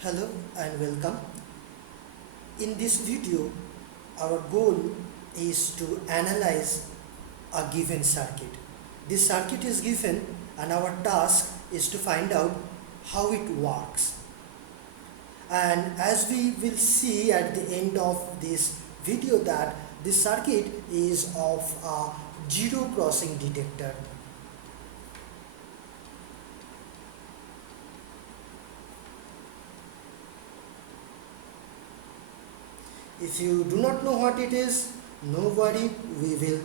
Hello and welcome. In this video, our goal is to analyze a given circuit. This circuit is given and our task is to find out how it works. And as we will see at the end of this video that this circuit is of a zero crossing detector. If you do not know what it is, no worry, we will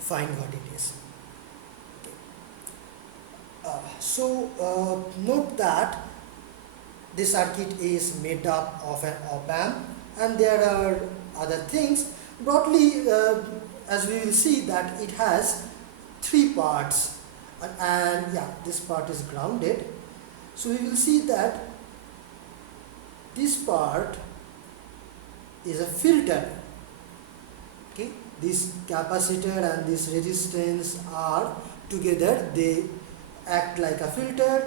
find what it is. Okay. Note that this circuit is made up of an op-amp and there are other things. Broadly, as we will see that it has three parts and yeah, this part is grounded. So we will see that this part is a filter. Okay, this capacitor and this resistance are together, they act like a filter.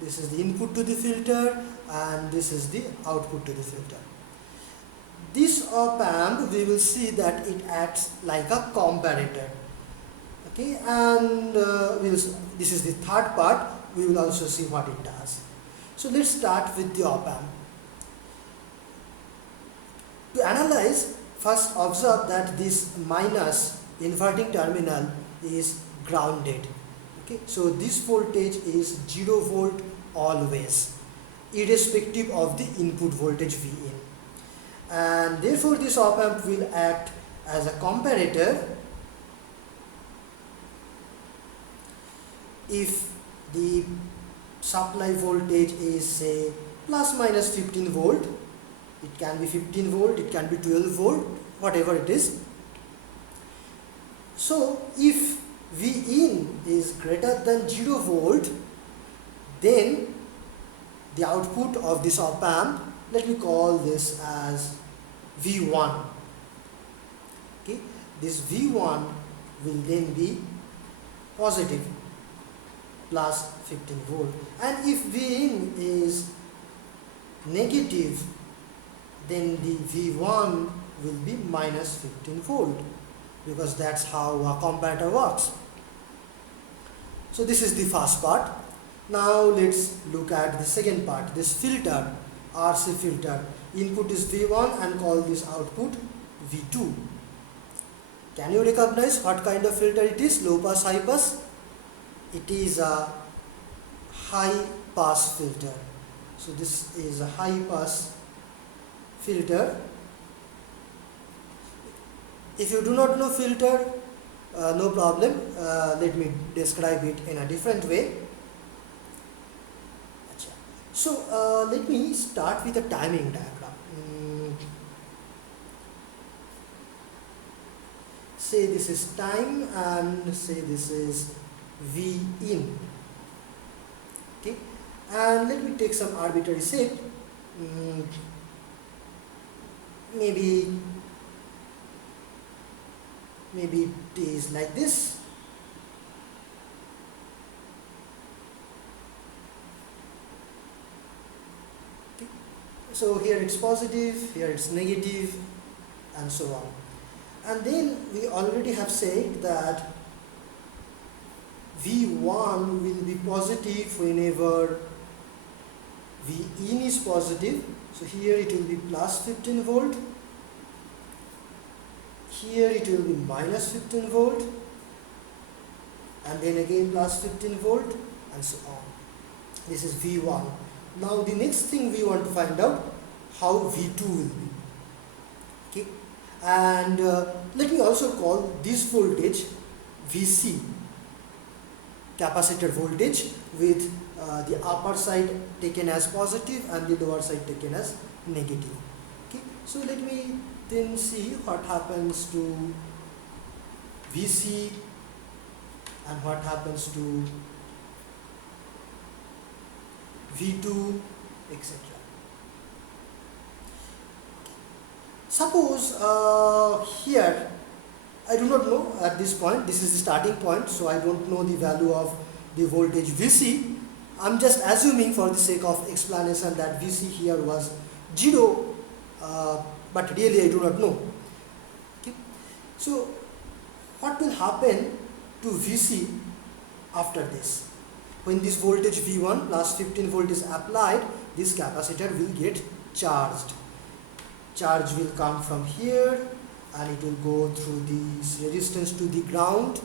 This is the input to the filter and this is the output to the filter. This op-amp, we will see that it acts like a comparator. Okay, and this is the third part. We will also see what it does. So let's start with the op-amp. To analyze, first observe that this minus inverting terminal is grounded. Okay, so this voltage is 0 volt always, irrespective of the input voltage Vin. And therefore this op-amp will act as a comparator if the supply voltage is say plus minus 15 volt. It can be 15 volt, it can be 12 volt, whatever it is. So if Vin is greater than 0 volt, then the output of this op-amp, let me call this as V1. Okay, this V1 will then be positive, plus 15 volt. And if Vin is negative, then the V1 will be minus 15 volt, because that's how a comparator works. So this is the first part. Now let's look at the second part, this filter, RC filter. Input is V1 and call this output V2. Can you recognize what kind of filter it is? Low pass, high pass? It is a high pass filter. So this is a high pass filter. If you do not know filter, no problem. Let me describe it in a different way. So let me start with a timing diagram. Say this is time and say this is V in. Okay, and let me take some arbitrary shape. Maybe it is like this. Okay. So here it's positive, here it's negative, and so on. And then we already have said that V1 will be positive whenever Vin is positive. So here it will be plus 15 volt, here it will be minus 15 volt, and then again plus 15 volt, and so on. This is V1. Now the next thing we want to find out how V2 will be. Okay, and let me also call this voltage Vc, capacitor voltage, with the upper side taken as positive and the lower side taken as negative. Okay, so let me then see what happens to Vc and what happens to V2, etc. Suppose here I do not know at this point, this is the starting point, so I don't know the value of the voltage Vc. I'm just assuming for the sake of explanation that Vc here was 0, but really I do not know. Okay. So what will happen to Vc after this? When this voltage V1 plus 15 volt is applied, this capacitor will get charged. Charge will come from here and it will go through this resistance to the ground,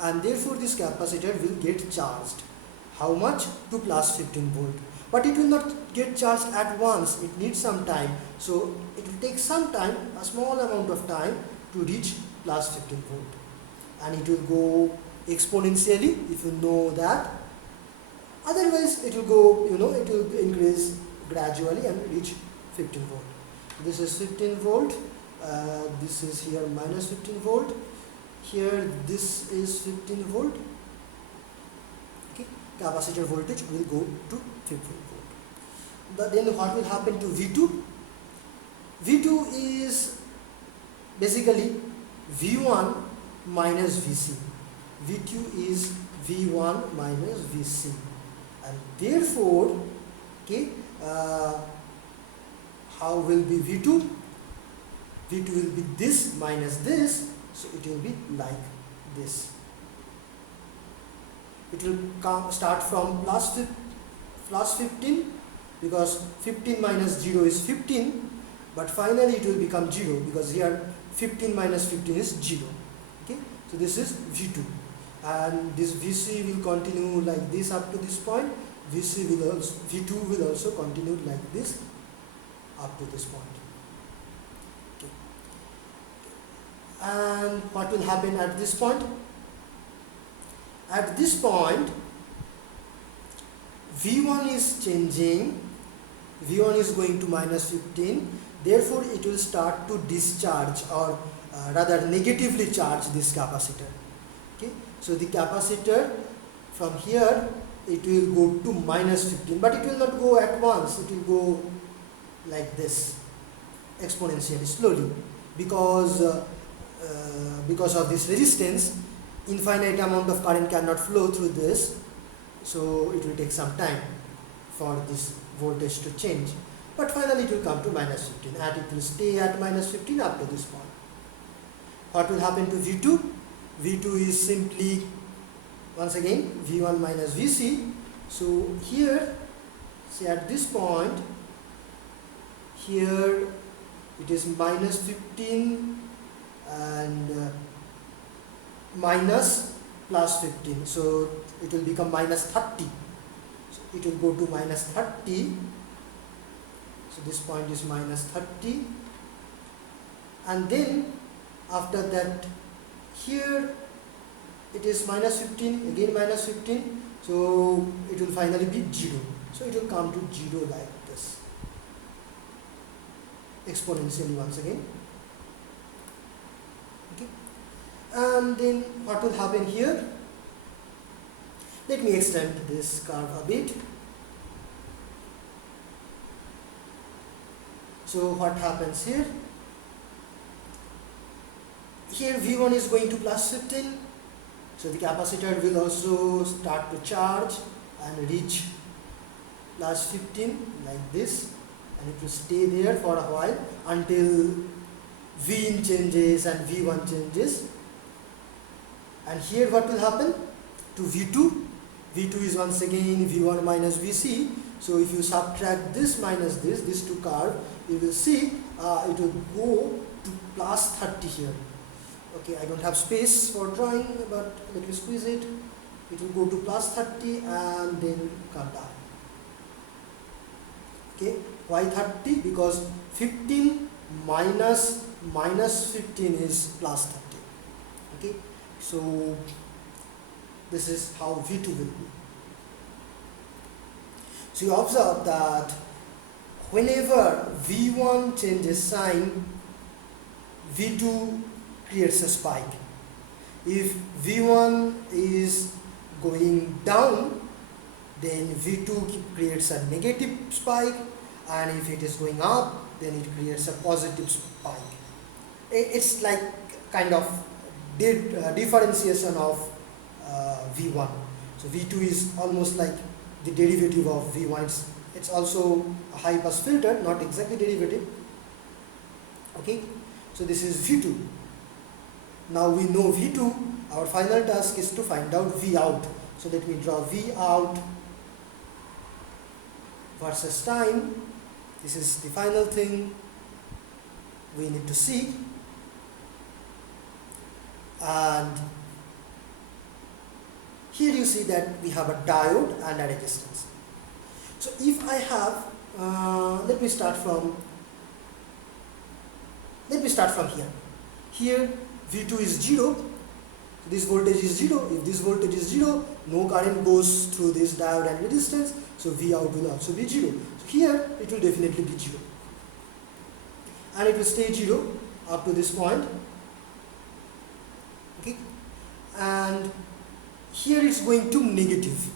and therefore this capacitor will get charged. How much? To plus 15 volt. But it will not get charged at once, it needs some time. So it will take some time, a small amount of time, to reach plus 15 volt. And it will go exponentially, if you know that. Otherwise it will go, it will increase gradually and reach 15 volt. This is 15 volt, this is here minus 15 volt, here this is 15 volt. Okay, capacitor voltage will go to 15 volt. Then what will happen to V2? V2 is basically V1 minus Vc. V2 is V1 minus Vc, and therefore, okay, how will be V2? V2 will be this minus this, so it will be like this. It will start from plus 15, because 15 minus 0 is 15, but finally it will become 0, because here 15 minus 15 is 0. Okay, so this is V2, and this Vc will continue like this up to this point. V2 will also continue like this up to this point. Okay. And what will happen at this point? At this point, V1 is changing, V1 is going to minus 15, therefore it will start to discharge, or rather negatively charge this capacitor. Okay, so the capacitor from here, it will go to minus 15, but it will not go at once, it will go like this, exponentially, slowly, because of this resistance, infinite amount of current cannot flow through this, so it will take some time for this voltage to change, but finally it will come to minus 15, and it will stay at minus 15 up to this point. What will happen to V2? V2 is simply, once again, V1 minus Vc. So here, see, at this point, here it is minus 15 and minus plus 15, so it will become minus 30, so it will go to minus 30, so this point is minus 30, and then after that here it is minus 15, again minus 15, so it will finally be 0, so it will come to 0 like this, exponentially once again. Okay, and then what will happen here? Let me extend this curve a bit. So what happens here? Here V1 is going to plus 15, so the capacitor will also start to charge and reach plus 15 like this, and it will stay there for a while until V in changes and V1 changes. And here what will happen to V2? V2 is once again V1 minus Vc, so if you subtract this minus this two curve, you will see it will go to plus 30 here. Okay, I don't have space for drawing, but let me squeeze it. It will go to plus 30 and then come down. Okay, why 30? Because 15 minus 15 is plus 30. Okay, so this is how V2 will be. So you observe that whenever V1 changes sign, V2 creates a spike. If V1 is going down, then V2 creates a negative spike, and if it is going up, then it creates a positive spike. It's like kind of differentiation of V1. So V2 is almost like the derivative of V1. It's also a high pass filter, not exactly derivative. Okay, so this is V2. Now we know V2, our final task is to find out V out. So let me draw V out versus time. This is the final thing we need to see. And here you see that we have a diode and a resistance. So if I have, let me start from here. Here V2 is 0, this voltage is 0. If this voltage is 0, no current goes through this diode and resistance, so V out will also be 0. So here it will definitely be 0. And it will stay 0 up to this point. Okay, and here it's going to negative.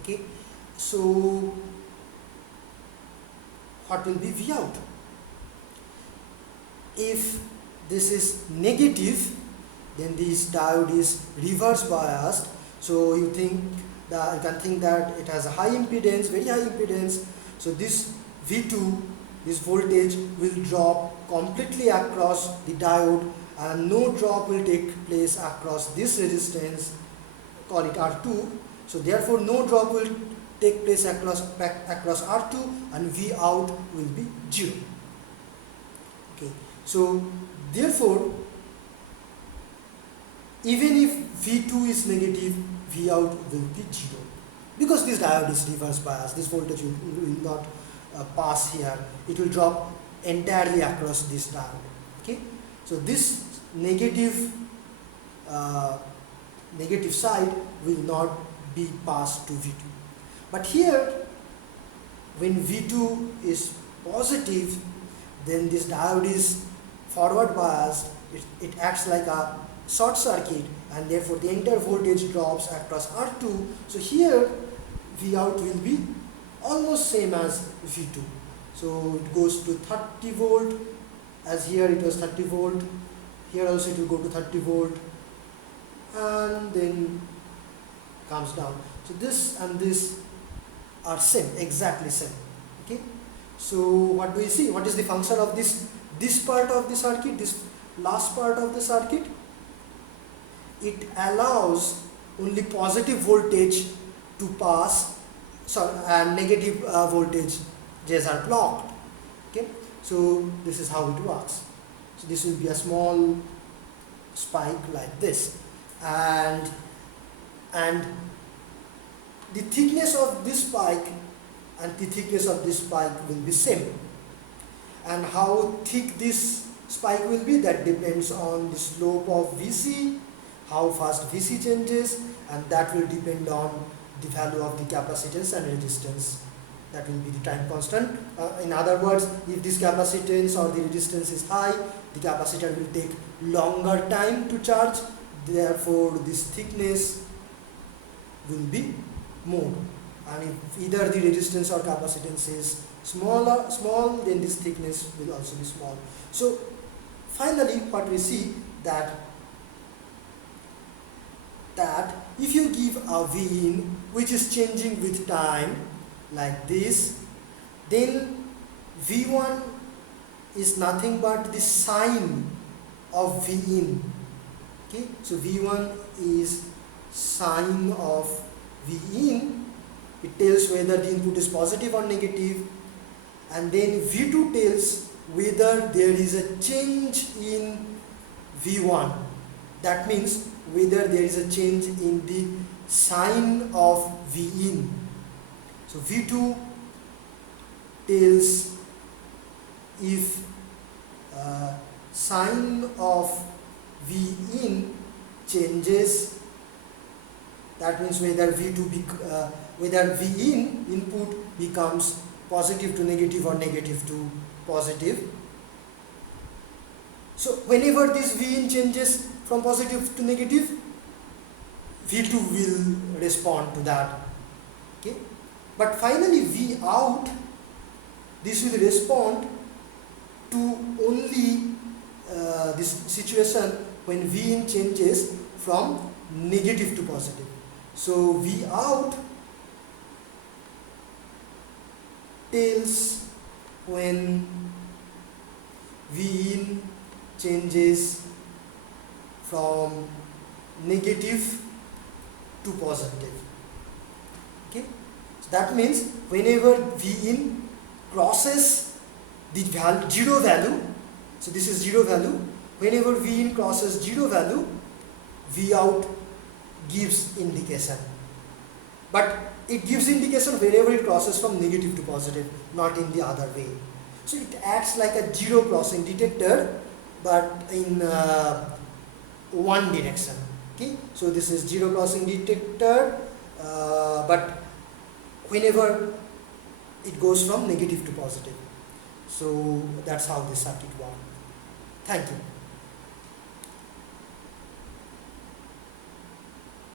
Okay, so what will be V out? If this is negative, then this diode is reverse biased. So you can think that it has a high impedance, very high impedance. So this V2, this voltage will drop completely across the diode, and no drop will take place across this resistance, call it R2. So therefore no drop will take place across R2, and V out will be 0. Okay, so therefore even if V2 is negative, V out will be 0, because this diode is reverse biased. This voltage will not pass here, it will drop entirely across this diode. Okay, so this negative side will not be passed to V2. But here, when V2 is positive, then this diode is forward biased. It acts like a short circuit, and therefore the entire voltage drops across R2. So here V out will be almost same as V2. So it goes to 30 volt, as here it was 30 volt. Here also it will go to 30 volt, and then comes down. So this and this are same, exactly same. Okay, so what do we see? What is the function of this part of the circuit, this last part of the circuit? It allows only positive voltage to pass, and negative voltages are blocked. Okay, so this is how it works. So this will be a small spike like this, and the thickness of this spike and the thickness of this spike will be same. And how thick this spike will be, that depends on the slope of Vc, how fast Vc changes, and that will depend on the value of the capacitance and resistance. That will be the time constant. In other words, if this capacitance or the resistance is high, the capacitor will take longer time to charge, therefore this thickness will be more. And if either the resistance or capacitance is small, then this thickness will also be small. So finally what we see, that if you give a V in which is changing with time like this, then V1 is nothing but the sine of V in. Okay, so V1 is sine of V in. It tells whether the input is positive or negative, and then V2 tells whether there is a change in V1. That means whether there is a change in the sine of V in. So V2 tells if sine of V in changes, that means whether whether V in input becomes positive to negative or negative to positive. So whenever this V in changes from positive to negative, V2 will respond to that. Okay, but finally V out, this will respond to only this situation when V in changes from negative to positive. So V out tells when V in changes from negative to positive. Okay, so that means whenever V in crosses the zero value, so this is zero value, whenever V in crosses zero value, V out gives indication. But it gives indication whenever it crosses from negative to positive, not in the other way. So it acts like a zero crossing detector, but in one direction. Okay, so this is zero crossing detector, but whenever it goes from negative to positive. So that's how this circuit works. Thank you.